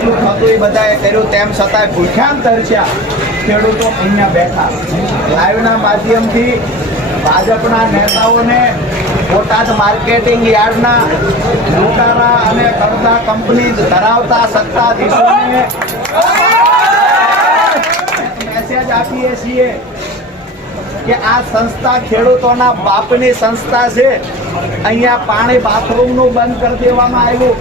જેટલું થતું એ બધાએ કર્યું, તેમ છતાંય ભૂખ્યા તરસ્યા ખેડૂતો અહીંયા બેઠા. લાઈવના માધ્યમથી ભાજપના નેતાઓને બોટાદ માર્કેટિંગ યાર્ડના લૂંટારા અને કરતા કંપની ધરાવતા સત્તાધીશોને મેસેજ આપીએ છીએ કે આ સંસ્થા ખેડૂતોના બાપની સંસ્થા છે. અહીંયા પાણી બાથરૂમનું બંધ કરી દેવામાં આવ્યું,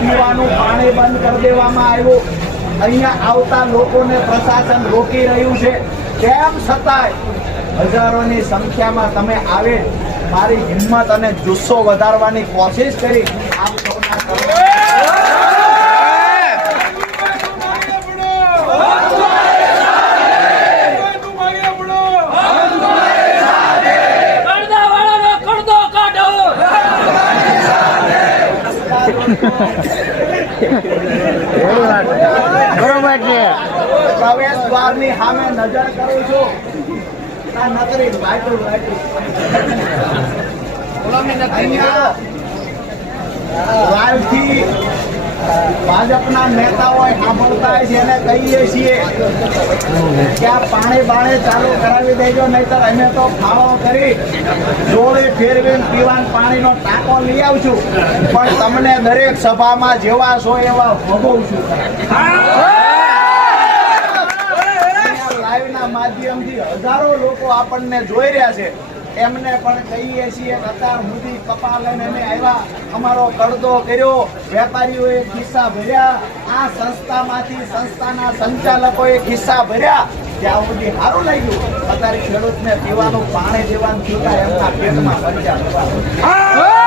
પીવાનું પાણી બંધ કરી દેવામાં આવ્યું. અહીંયા આવતા લોકોને પ્રશાસન રોકી રહ્યું છે. તેમ છતાંય હજારોની સંખ્યામાં તમે આવે, મારી હિંમત અને જુસ્સો વધારવાની કોશિશ કરી. આપ સૌના બરોબર છે. પ્રવેશ દ્વારની સામે નજર કરું છું. ભાજપના નેતાઓ સાંભળતા છે એને કહીએ છીએ કે આ પાણી બાણે ચાલુ કરાવી દેજો, નહીતર અમે તો ફાળો કરી જોડે ફેરવીને પીવાના પાણીનો ટાંકો લઈ આવશું, પણ તમને દરેક સભામાં જેવા છો એવા ભોગવશું. લાઈવના માધ્યમથી હજારો લોકો આપણને જોઈ રહ્યા છે. એમને પણ કહીએ છીએ કે અત્યાર સુધી કપા લઈને અમે આવ્યા, અમારો કરદો કર્યો, વેપારીઓએ ખિસ્સા ભર્યા, આ સંસ્થામાંથી સંસ્થાના સંચાલકોએ ખિસ્સા ભર્યા. ત્યાં સુધી સારું લાગ્યું. અત્યારે ખેડૂતને પીવાનું પાણી દેવાનું છૂટા એમના પેટમાં બચ્યા.